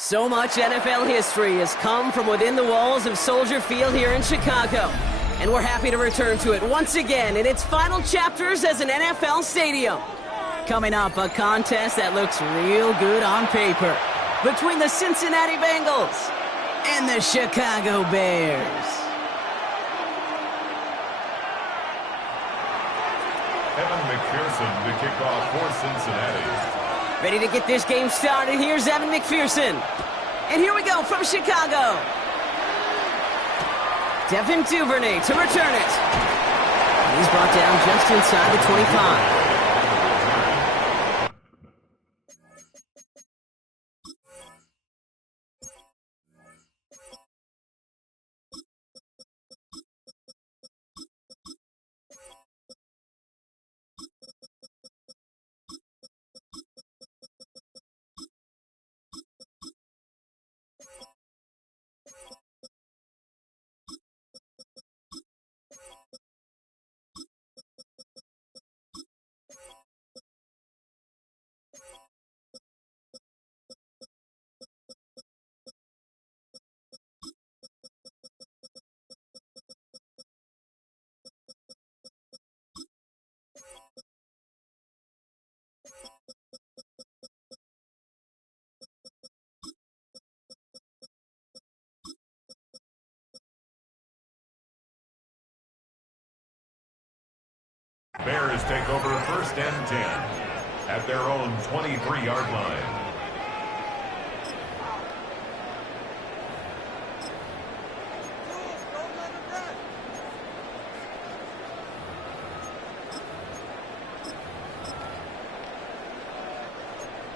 So much NFL history has come from within the walls of Soldier Field here in Chicago. And we're happy to return to it once again in its final chapters as an NFL stadium. Coming up, a contest that looks real good on paper between the Cincinnati Bengals and the Chicago Bears. Evan McPherson to kick off for Cincinnati. Ready to get this game started. Here's Evan McPherson. And here we go from Chicago. Devin Duvernay to return it. He's brought down just inside the 25. Bears take over 1st and 10 at their own 23-yard line.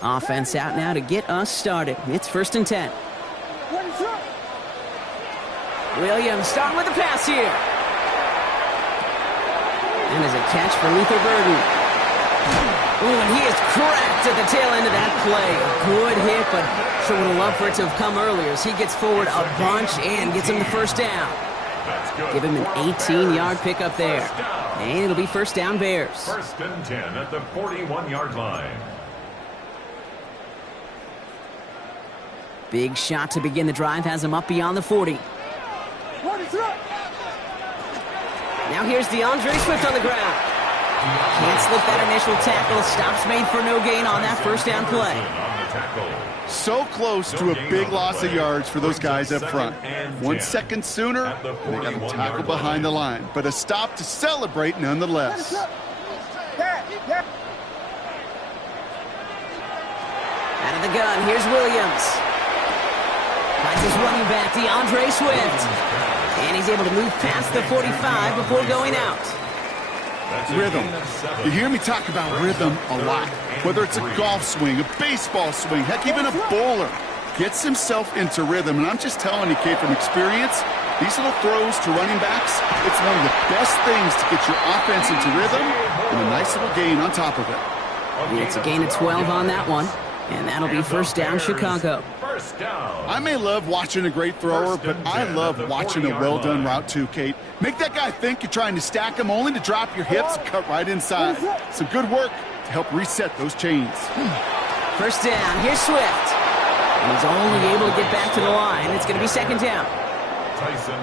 Offense out now to get us started. It's 1st and 10. Williams starting with the pass here. And as a catch for Luther Burden. Ooh, and he is cracked at the tail end of that play. Good hit, but sure would have loved for it to have come earlier as he gets forward a bunch and gets him the 1st down. Give him an 18-yard pickup there. And it'll be 1st down Bears. 1st and 10 at the 41-yard line. Big shot to begin the drive has him up beyond the 40. Now here's DeAndre Swift on the ground. Can't slip that initial tackle. Stops made for no gain on that 1st down play. So close to a big loss of yards for those guys up front. 1 second sooner, they got to tackle behind the line. But a stop to celebrate nonetheless. Out of the gun, here's Williams. Finds his running back, DeAndre Swift. And he's able to move past the 45 before going out. Rhythm. You hear me talk about rhythm a lot. Whether it's a golf swing, a baseball swing, heck, even a bowler. Gets himself into rhythm. And I'm just telling you, Kate, from experience, these little throws to running backs, it's one of the best things to get your offense into rhythm and a nice little gain on top of it. And it's a gain of 12 on that one. And that'll be 1st down Chicago. I may love watching a great thrower, but I love watching a well-done route too, Kate. Make that guy think you're trying to stack him only to drop your hips and cut right inside. Some good work to help reset those chains. 1st down, here's Swift. And he's only able to get back to the line. It's going to be 2nd down.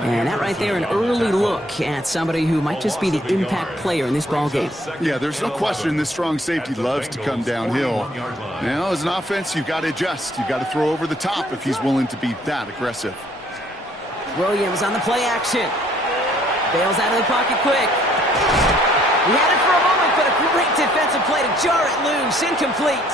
And that right there, an early look at somebody who might just be the impact player in this ballgame. Yeah, there's no question this strong safety loves to come downhill. Now, as an offense, you've got to adjust. You've got to throw over the top if he's willing to be that aggressive. Williams on the play action. Bails out of the pocket quick. He had it for a moment, but a great defensive play to jar it loose. Incomplete.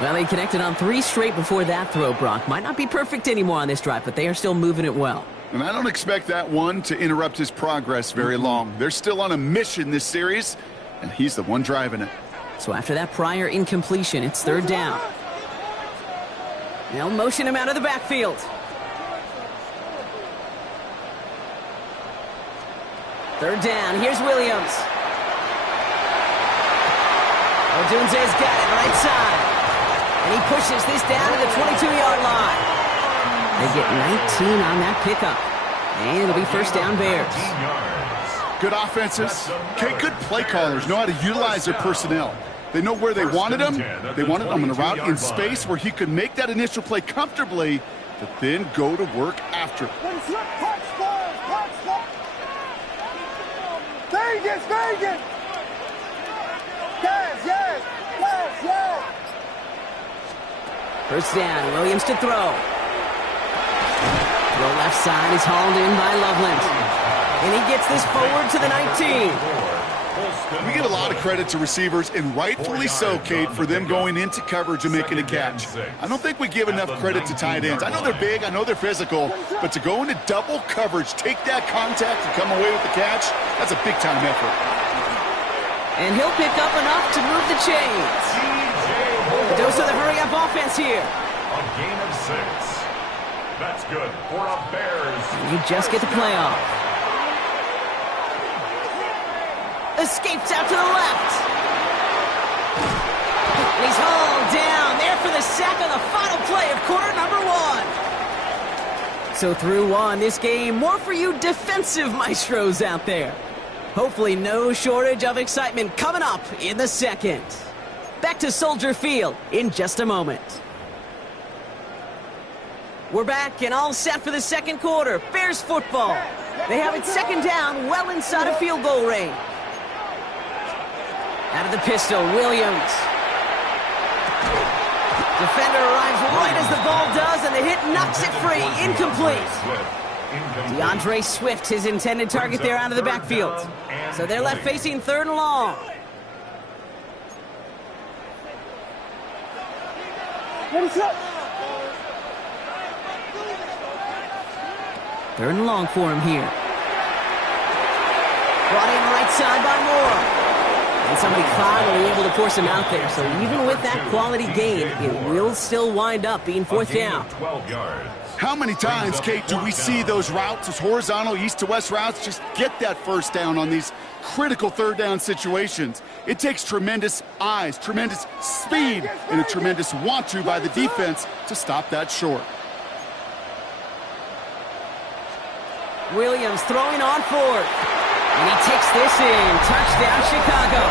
Well, they connected on 3 straight before that throw, Brock. Might not be perfect anymore on this drive, but they are still moving it well. And I don't expect that one to interrupt his progress very long. They're still on a mission this series, and he's the one driving it. So after that prior incompletion, it's 3rd down. They'll motion him out of the backfield. 3rd down. Here's Williams. Odunze's got it right side. And he pushes this down to the 22-yard line. They get 19 on that pickup. And it'll be 1st down Bears. Good offenses. Okay, good play callers know how to utilize their personnel. They know where they wanted him. They wanted him on a route in space where he could make that initial play comfortably, but then go to work after. Vegas, Vegas! Yes! 1st down, Williams to throw. Throw left side is hauled in by Loveland. And he gets this forward to the 19. We give a lot of credit to receivers, and rightfully so, Kate, for them going into coverage and making a catch. I don't think we give enough credit to tight ends. I know they're big, I know they're physical, but to go into double coverage, take that contact and come away with the catch, that's a big-time effort. And he'll pick up enough to move the chains. A dose of the hurry-up offense here. A gain of 6. That's good for a Bears. And you just get the playoff. Escapes out to the left. And he's hauled down there for the sack on the final play of quarter number 1. So through 1, this game, more for you defensive maestros out there. Hopefully no shortage of excitement coming up in the 2nd. Back to Soldier Field in just a moment. We're back and all set for the 2nd quarter. Bears football. They have it 2nd down, well inside of field goal range. Out of the pistol, Williams. Defender arrives right as the ball does, and the hit knocks it free. Incomplete. DeAndre Swift, his intended target there out of the backfield. So they're left facing 3rd and long. Third and long for him here. Brought in right side by Moore. And somebody finally able to force him out there. So even with that quality gain, it will still wind up being 4th down. 12 yards. How many times, Kate, do we see those routes, those horizontal east-to-west routes, just get that 1st down on these critical 3rd down situations? It takes tremendous eyes, tremendous speed, and a tremendous want-to by the defense to stop that short. Williams throwing on 4th. And he takes this in. Touchdown, Chicago.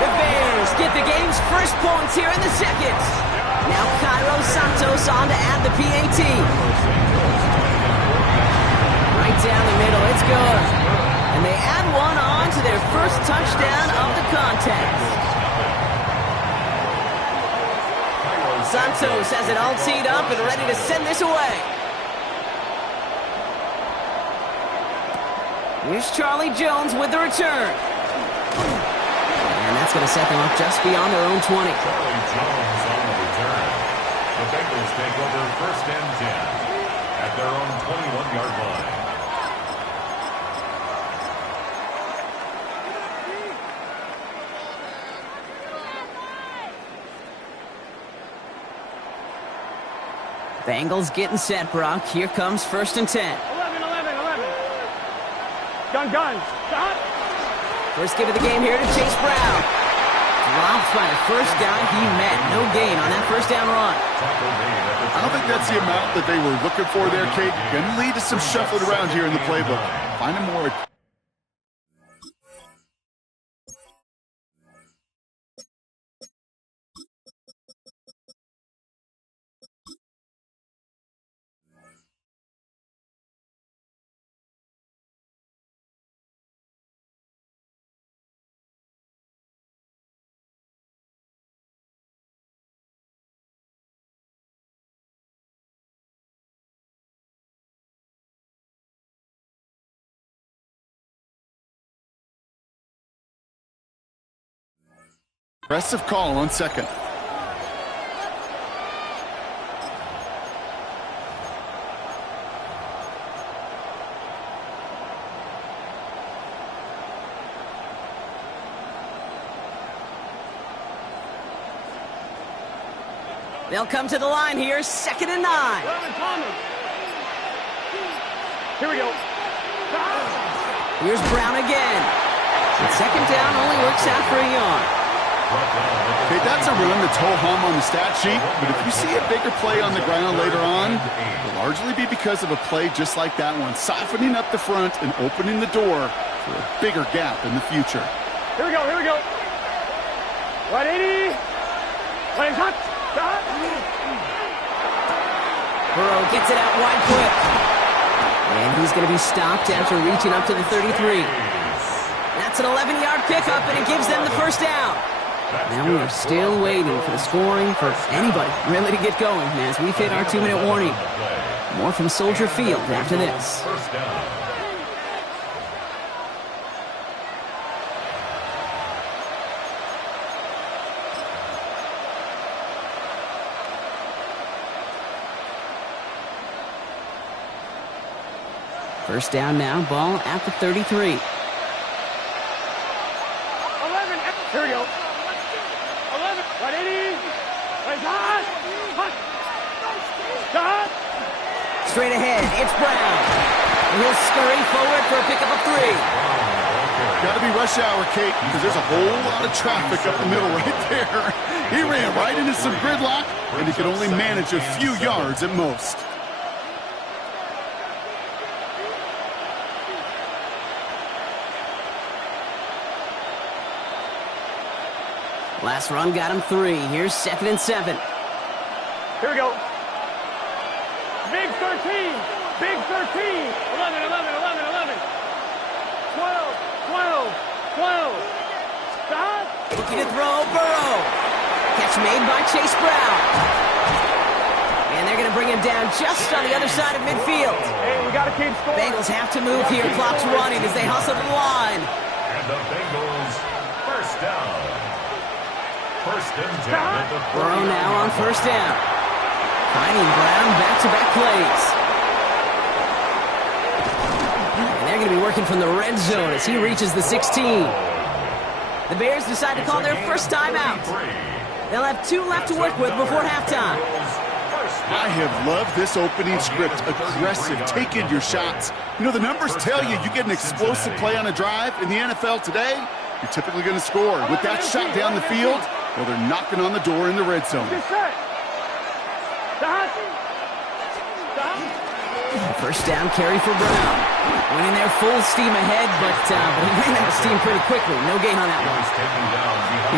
The Bears get the game's first points here in the 2nd. Now Cairo Santos on to add the PAT. Right down the middle, it's good. And they add one on to their first touchdown of the contest. Santos has it all teed up and ready to send this away. Here's Charlie Jones with the return. And that's going to set them up just beyond their own 20. Charlie Jones on the return. The Bengals take over 1st and 10 at their own 21-yard line. Bengals getting set, Brock. Here comes 1st and 10. 11. Gun. Stop. First give of the game here to Chase Brown. Dropped by the first guy he met. No gain on that 1st down run. I don't think that's the amount that they were looking for there, Kate. Going to lead to some shuffling around here in the playbook. Find him more. Aggressive call on 2nd. They'll come to the line here, 2nd and 9. Here we go. Here's Brown again. And 2nd down only works out for a yard. Okay, that's a run that's ho-hum on the stat sheet, but if you see a bigger play on the ground later on, it'll largely be because of a play just like that one, softening up the front and opening the door for a bigger gap in the future. Here we go, here we go. 180. Playing hot. Burrow gets it out wide quick. And he's going to be stopped after reaching up to the 33. That's an 11-yard pickup, and it gives them the first down. Now we are still waiting for the scoring for anybody really to get going as we've hit our 2-minute warning. More from Soldier Field after this. First down. First down now, ball at the 33. 11. Here we go. 11. 180. Playing hot. Hot. Straight ahead, it's Brown. And he'll scurry forward for a pickup of 3. Got to be rush hour, Kate, because there's a whole lot of traffic up the middle right there. He ran right into some gridlock, and he could only manage a few yards at most. Last run got him 3. Here's 2nd and 7. Here we go. Big 13. Big 13. 11, 11, 11, 11. 12, 12, 12. Stop. Looking to throw, Burrow. Catch made by Chase Brown. And they're going to bring him down just on the other side of midfield. Hey, we got to keep scoring. Bengals have to move here. Clock's running as they hustle to the line. And the Bengals first down. First and 10 at the Burrow now on first down. Finding Brown back-to-back plays. And they're going to be working from the red zone as he reaches the 16. The Bears decide to call their first timeout. They'll have 2 left to work with before halftime. I have loved this opening script. Aggressive, taking your shots. You know, the numbers tell you get an explosive play on a drive. In the NFL today, you're typically going to score. With that shot down the field, well, they're knocking on the door in the red zone. Get set. Stop. Stop. First down carry for Brown. Winning there full steam ahead, but he ran out of steam pretty quickly. No gain on that one.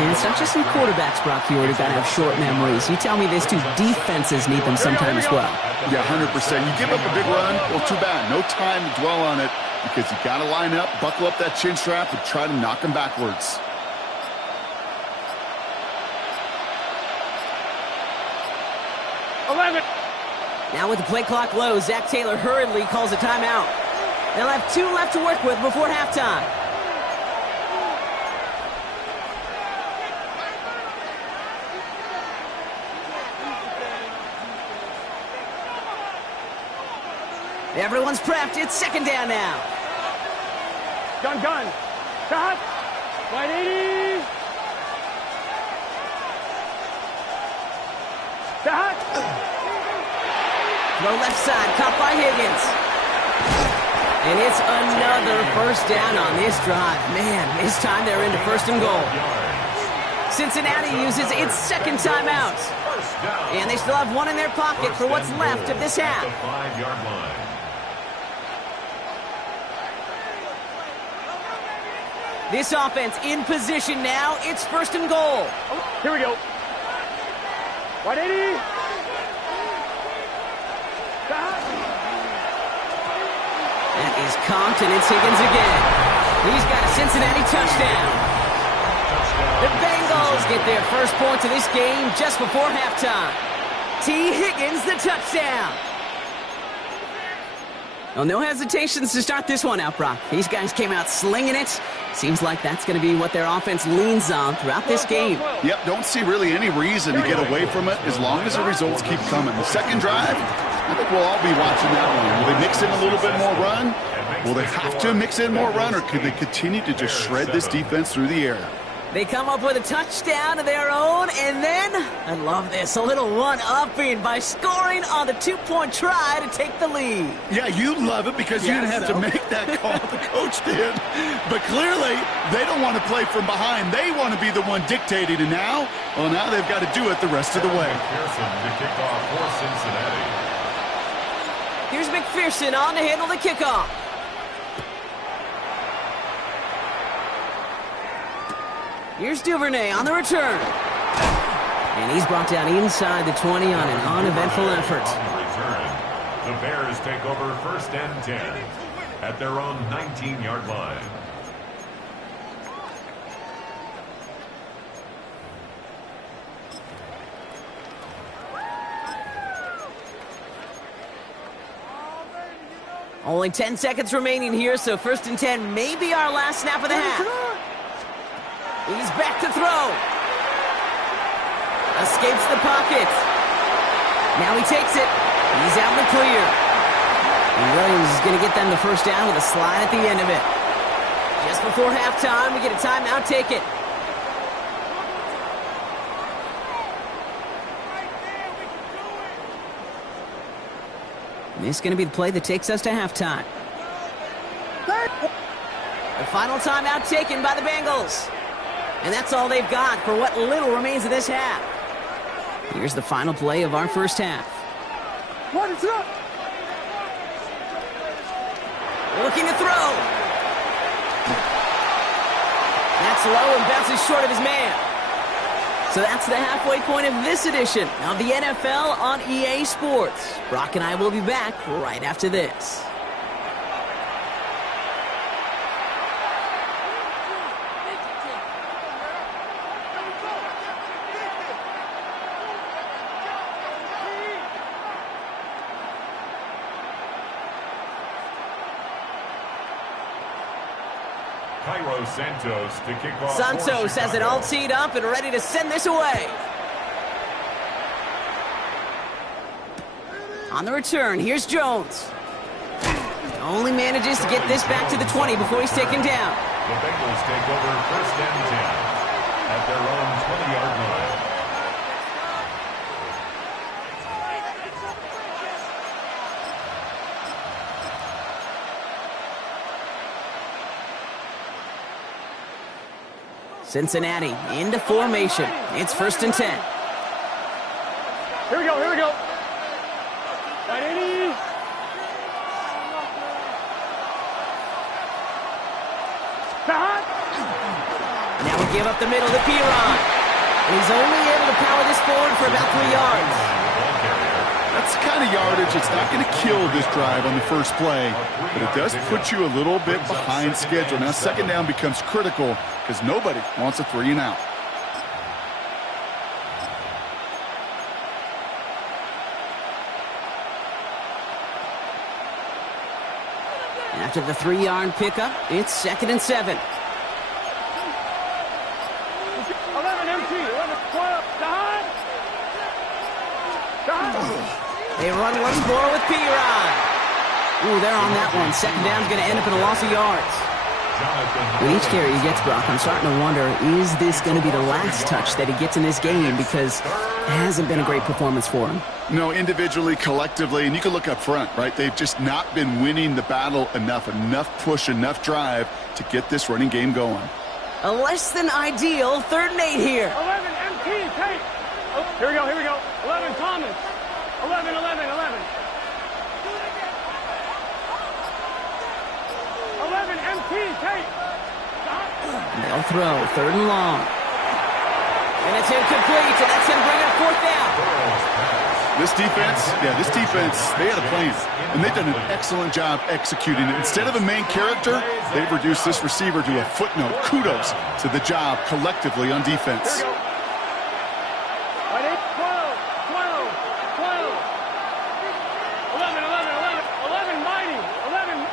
And it's not just some quarterbacks, Brock Huard, who got to have short memories. You tell me this too, defenses need them sometime as well. Yeah, 100%. You give up a big run, well, too bad. No time to dwell on it because you got to line up, buckle up that chin strap, and try to knock them backwards. Now with the play clock low, Zach Taylor hurriedly calls a timeout. They'll have 2 left to work with before halftime. Everyone's prepped. It's 2nd down now. Gun. Stop. 180. Stop. Throw left side, caught by Higgins. And it's another first down on this drive. Man, this time they're into 1st and goal. Cincinnati uses its 2nd timeout. And they still have 1 in their pocket for what's left of this half. 5-yard line. This offense in position now. It's 1st and goal. Here we go. 180. That is Compton. It's Higgins again. He's got a Cincinnati touchdown. The Bengals get their first points of this game just before halftime. T. Higgins, the touchdown. Well, no hesitations to start this one out, Brock. These guys came out slinging it. Seems like that's going to be what their offense leans on throughout this game. Yep, don't see really any reason to get away from it as long as the results keep coming. The second drive, I think we'll all be watching that one. Will they mix in a little bit more run? Will they have to mix in more run, or could they continue to just shred this defense through the air? They come up with a touchdown of their own, and then, I love this, a little one-upping by scoring on the two-point try to take the lead. Yeah, you love it because you didn't have to make that call. The coach did. But clearly, they don't want to play from behind. They want to be the one dictating, and now they've got to do it the rest of the way. McPherson to kick off for Cincinnati. Here's McPherson on to handle the kickoff. Here's Duvernay on the return. And he's brought down inside the 20 on an uneventful effort. On the return, the Bears take over 1st and 10 at their own 19-yard line. Only 10 seconds remaining here, so 1st and 10 may be our last snap of the half. He's back to throw. Escapes the pocket. Now he takes it. He's out in the clear. And Williams is going to get them the first down with a slide at the end of it. Just before halftime, we get a timeout. Take it. And this is going to be the play that takes us to halftime. The final timeout taken by the Bengals. And that's all they've got for what little remains of this half. Here's the final play of our first half. What is up? Looking to throw. That's low and bounces short of his man. So that's the halfway point of this edition of the NFL on EA Sports. Brock and I will be back right after this. Cairo Santos to kick off. Santos has it all teed up and ready to send this away. On the return, here's Jones. Only manages to get this back to the 20 before he's taken down. The Bengals take over 1st and 10 at their own 20-yard line. Cincinnati into formation. It's 1st and 10. Here we go, here we go. 180. Now we give up the middle to Piron. And he's only able to power this forward for about 3 yards. That's the kind of yardage it's not going to kill this drive on the first play, but it does put you a little bit behind schedule. Now 2nd down becomes critical because nobody wants a 3 and out. After the 3-yard pickup, it's 2nd and 7. 11 empty, 11, 12, Dahan. They run once more with Piron. Ooh, they're on that one. 2nd down's going to end up in a loss of yards. With each carry he gets, Brock, I'm starting to wonder, is this going to be the last touch that he gets in this game? Because it hasn't been a great performance for him. No, individually, collectively, and you can look up front, right? They've just not been winning the battle enough push, enough drive to get this running game going. A less than ideal 3rd and 8 here. 11 empty, take. Oh, here we go, here we go. 11 Thomas. 11, 11, 11. 11 empty, take. They'll throw 3rd and long. And it's incomplete, and that's going to bring up 4th down. This defense, they had a plan, and they've done an excellent job executing it. Instead of a main character, they've reduced this receiver to a footnote. Kudos to the job collectively on defense. Here we go.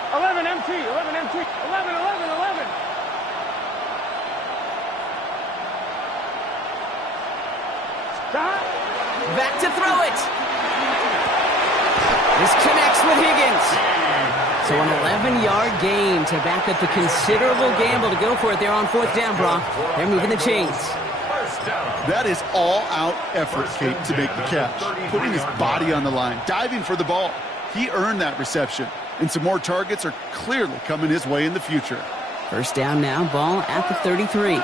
11 empty, 11 empty, 11, 11, 11. Back to throw it. This connects with Higgins. So an 11-yard gain to back up the considerable gamble to go for it there on 4th down, Brock. They're moving the chains. That is all-out effort, Kate, to make the catch. Putting his body on the line, diving for the ball. He earned that reception, and some more targets are clearly coming his way in the future. 1st down now, ball at the 33.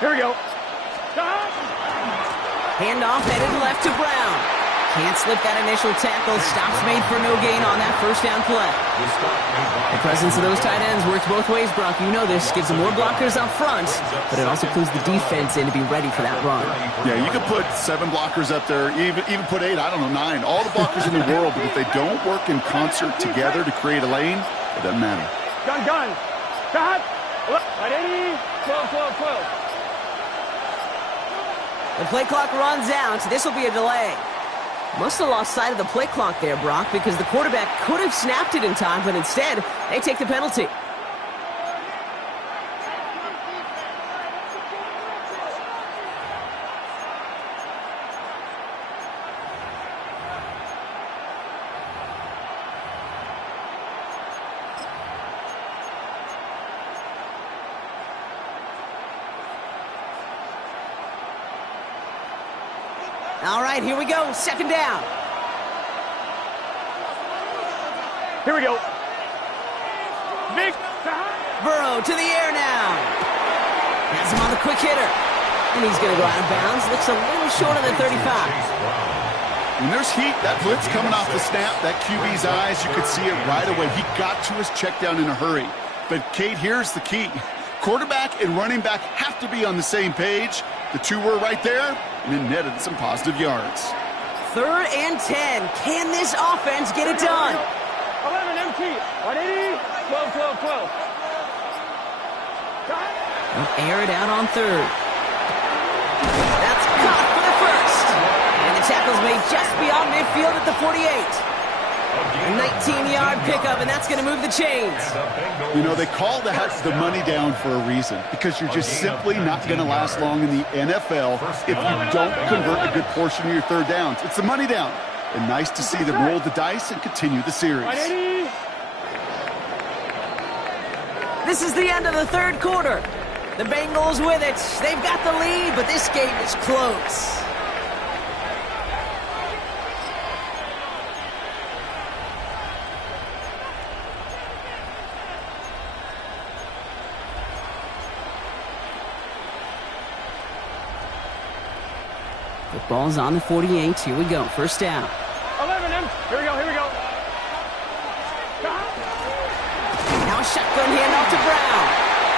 Here we go. Handoff headed left to Brown. Can't slip that initial tackle. Stops made for no gain on that 1st down play. The presence of those tight ends works both ways, Brock. You know this. Gives them more blockers up front, but it also clues the defense in to be ready for that run. Yeah, you could put 7 blockers up there, even put 8, I don't know, 9. All the blockers in the world, but if they don't work in concert together to create a lane, it doesn't matter. Gun. Cut. Right 80. 12. The play clock runs out. This will be a delay. Must have lost sight of the play clock there, Brock, because the quarterback could have snapped it in time, but instead, they take the penalty. All right, here we go. 2nd down. Here we go. Big. Burrow to the air now. Has him on the quick hitter. And he's going to go out of bounds. Looks a little short of the 35. When there's heat, that blitz coming off the snap, that QB's eyes, you could see it right away. He got to his check down in a hurry. But, Kate, here's the key. Quarterback and running back have to be on the same page. The two were right there, and it netted some positive yards. 3rd and 10. Can this offense get it done? 11 empty. 180. 12. They'll air it out on 3rd. That's caught for the 1st. And the tackle's made just beyond midfield at the 48. A 19-yard pickup, and that's going to move the chains. You know, they call that the money down for a reason, because you're just simply not going to last long in the NFL if you don't convert a good portion of your 3rd downs. It's the money down. And nice to see them roll the dice and continue the series. This is the end of the 3rd quarter. The Bengals with it. They've got the lead, but this game is close. The ball's on the 48. Here we go. 1st down. 11 empty. Here we go. Now a shotgun handoff to Brown.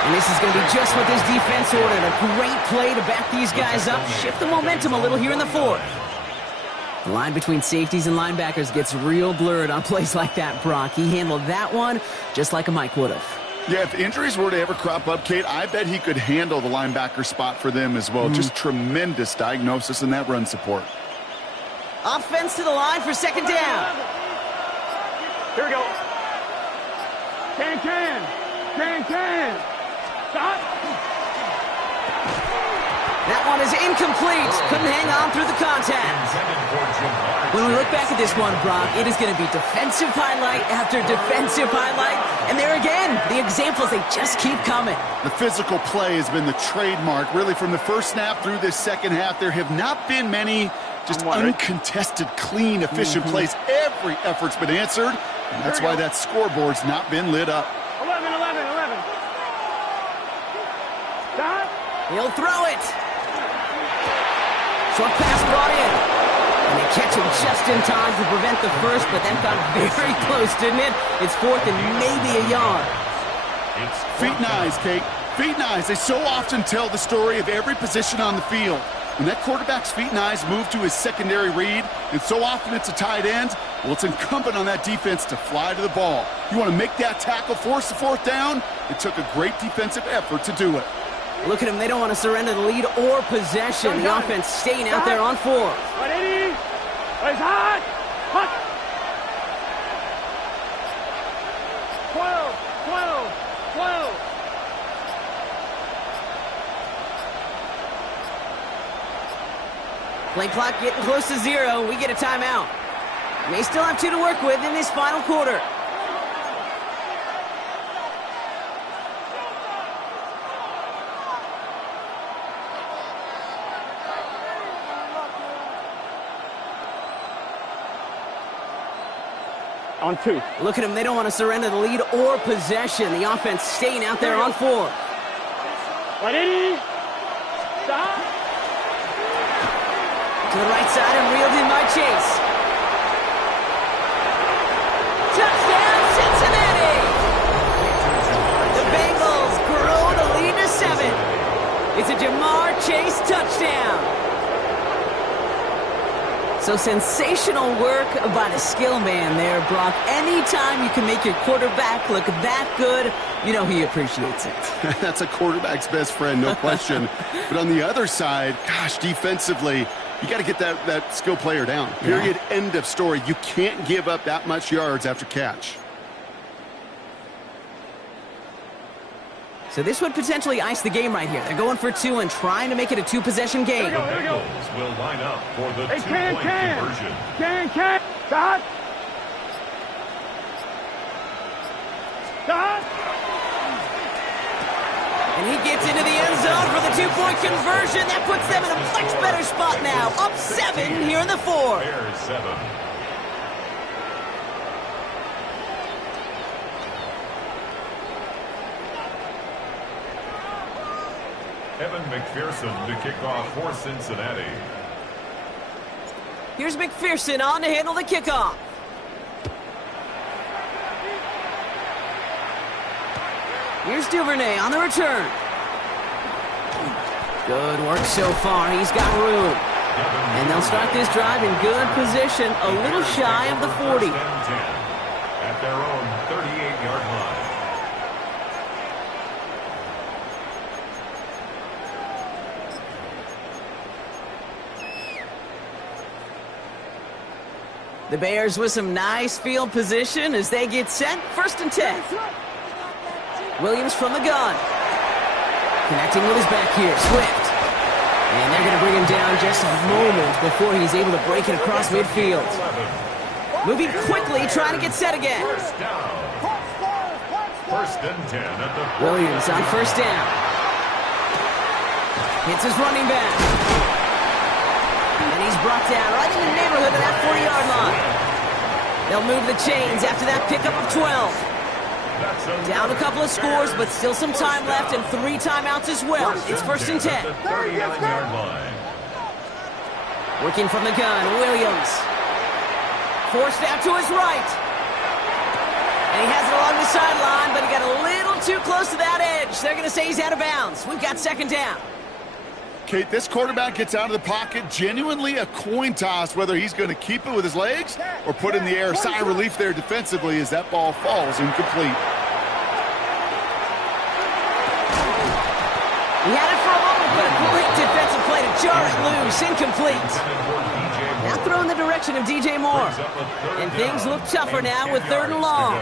And this is going to be just what this defense ordered. A great play to back these guys up. Shift the momentum a little here in the 4th. The line between safeties and linebackers gets real blurred on plays like that, Brock. He handled that one just like a Mike would have. Yeah, if injuries were to ever crop up, Kate, I bet he could handle the linebacker spot for them as well. Just tremendous diagnosis in that run support. Offense to the line for 2nd down. Here we go. Can. Stop. That one is incomplete. Couldn't hang on through the contact. When we look back at this one, Brock, it is going to be defensive highlight after defensive highlight. And there again, the examples, they just keep coming. The physical play has been the trademark, really, from the 1st snap through this 2nd half. There have not been many just uncontested, clean, efficient plays. Every effort's been answered, and that's why that scoreboard's not been lit up. 11. Stop. He'll throw it. Short pass brought in. And they catch him just in time to prevent the 1st, but that got very close, didn't it? It's 4th and maybe a yard. Feet and eyes, Kate. Feet and eyes. They so often tell the story of every position on the field. When that quarterback's feet and eyes move to his secondary read, and so often it's a tight end, well, it's incumbent on that defense to fly to the ball. You want to make that tackle, force the 4th down? It took a great defensive effort to do it. Look at them. They don't want to surrender the lead or possession. The offense staying out there on 4. 180. It's hot. 12. Play clock getting close to 0. We get a timeout. May still have 2 to work with in this final quarter. On 2. Look at them. They don't want to surrender the lead or possession. The offense staying out there on 4. 180. Stop. To the right side and reeled in by Chase. Touchdown, Cincinnati! The Bengals grow the lead to 7. It's a Jamar Chase touchdown. So sensational work by the skill man there, Brock. Anytime you can make your quarterback look that good, you know he appreciates it. That's a quarterback's best friend, no question. But on the other side, gosh, defensively, you got to get that skill player down. Period. Yeah. End of story. You can't give up that much yards after catch. So this would potentially ice the game right here. They're going for 2 and trying to make it a 2-possession game. The Bengals will line up for the 2-point conversion. Can. Stop. Stop. And he gets into the end zone for the 2-point conversion. That puts them in a much better spot now. Up 7 here in the 4. Bears 7. Evan McPherson to kick off for Cincinnati. Here's McPherson on to handle the kickoff. Here's Duvernay on the return. Good work so far. He's got room. And they'll start this drive in good position, a little shy of the 40. At their own 38-yard line. The Bears with some nice field position as they get set. 1st and 10. Williams from the gun. Connecting with his back here. Swift. And they're going to bring him down just a moment before he's able to break it across midfield. Moving quickly, trying to get set again. 1st and 10 at the Williams on 1st down. Hits his running back. And he's brought down right in the neighborhood of that 40-yard line. They'll move the chains after that pickup of 12. Down a couple of scores, but still some time left and 3 timeouts as well. It's 1st and 10. Working from the gun, Williams. Forced out to his right. And he has it along the sideline, but he got a little too close to that edge. They're going to say he's out of bounds. We've got 2nd down. Kate, this quarterback gets out of the pocket, genuinely a coin toss whether he's going to keep it with his legs or put in the air. Sigh of relief there defensively as that ball falls incomplete. He had it for a moment, but a great defensive play to jar it loose. Incomplete. Now throw in the direction of DJ Moore. And things look tougher now with 3rd and long.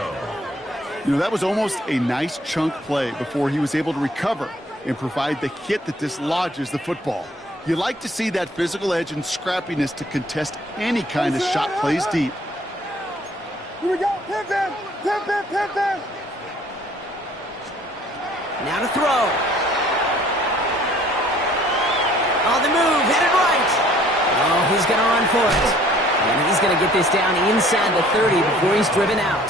You know, that was almost a nice chunk play before he was able to recover and provide the hit that dislodges the football. You like to see that physical edge and scrappiness to contest any kind of shot plays deep. Here we go. Pivot. Now to throw. On the move, headed right. Oh, he's going to run for it. And he's going to get this down inside the 30 before he's driven out.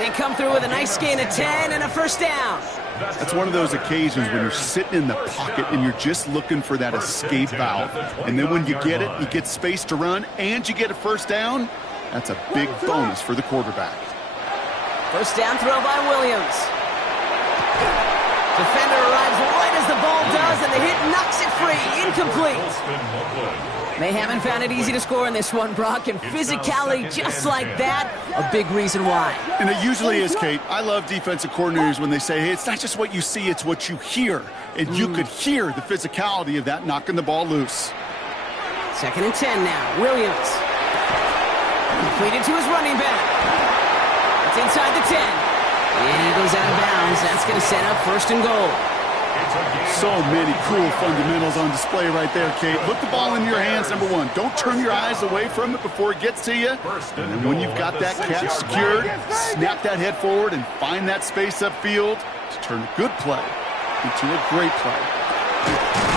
They come through with a nice gain of 10 and a 1st down. That's one of those occasions when you're sitting in the pocket and you're just looking for that escape valve. And then when you get it, you get space to run, and you get a 1st down. That's a big bonus for the quarterback. 1st down throw by Williams. Defender arrives right as the ball does, and the hit knocks it free. Incomplete. They haven't found it easy to score in this one, Brock, and physicality just like that, a big reason why. And it usually is, Kate. I love defensive coordinators when they say, hey, it's not just what you see, it's what you hear. And you could hear the physicality of that knocking the ball loose. 2nd and 10 now. Williams. Completed to his running back. It's inside the 10. And he goes out of bounds. That's going to set up 1st and goal. So many cool fundamentals on display right there, Kate. Put the ball in your hands, number one. Don't turn your eyes away from it before it gets to you. And then when you've got that catch secured, snap that head forward and find that space upfield to turn a good play into a great play.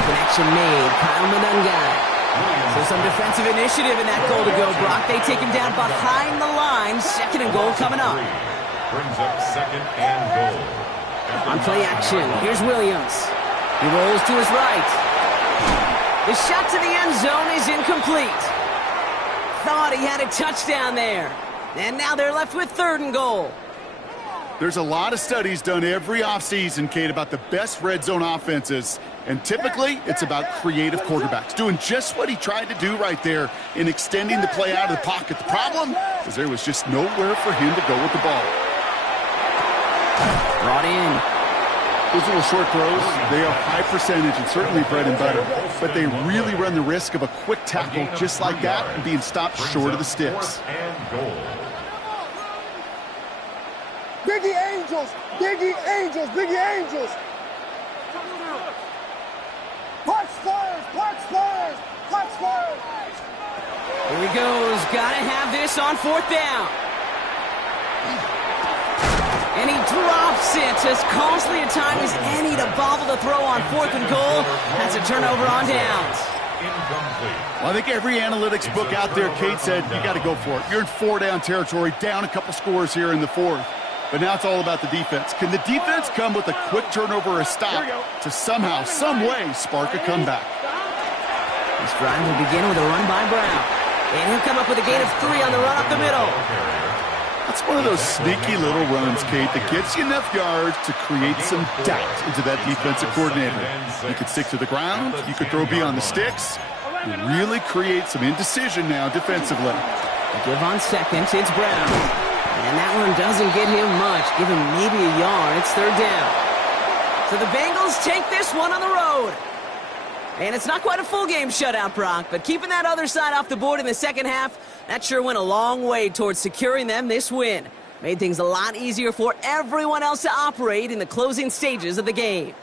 Connection made. Kyle Monangai. So some defensive initiative in that goal to go, Brock. They take him down behind the line. Second and goal coming up. Brings up second and goal. On play action, here's Williams. He rolls to his right. The shot to the end zone is incomplete. Thought he had a touchdown there. And now they're left with third and goal. There's a lot of studies done every offseason, Kate, about the best red zone offenses. And typically, it's about creative quarterbacks, doing just what he tried to do right there in extending the play out of the pocket. The problem is there was just nowhere for him to go with the ball. Brought in. Those little short throws, they are high percentage and certainly bread and butter, but they really run the risk of a quick tackle just like that and being stopped short of the sticks. Biggie Angels! Biggie Angels! Biggie Angels! Punch Spurs! Punch Spurs! Punch Spurs! Here he goes. Gotta have this on fourth down. And he drops it. As costly a time as any to bobble the throw on fourth and goal. That's a turnover on downs. Well, I think every analytics book out there, Kate, said you got to go for it. You're in four-down territory, down a couple scores here in the fourth. But now it's all about the defense. Can the defense come with a quick turnover or a stop to somehow, some way, spark a comeback? This drive will begin with a run by Brown. And he'll come up with a gain of 3 on the run up the middle. That's one of those sneaky little runs, Kate, that gets you enough yards to create some doubt into that defensive coordinator. You could stick to the ground. You could throw beyond the sticks. You really create some indecision now defensively. Give on second. It's Brown. And that one doesn't get him much. Give him maybe a yard. It's third down. So the Bengals take this one on the road. And it's not quite a full game shutout, Brock, but keeping that other side off the board in the second half, that sure went a long way towards securing them this win. Made things a lot easier for everyone else to operate in the closing stages of the game.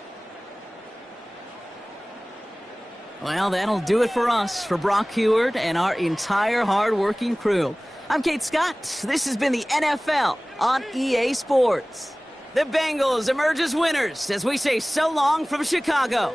Well, that'll do it for us, for Brock Huard and our entire hard-working crew. I'm Kate Scott. This has been the NFL on EA Sports. The Bengals emerge as winners as we say so long from Chicago.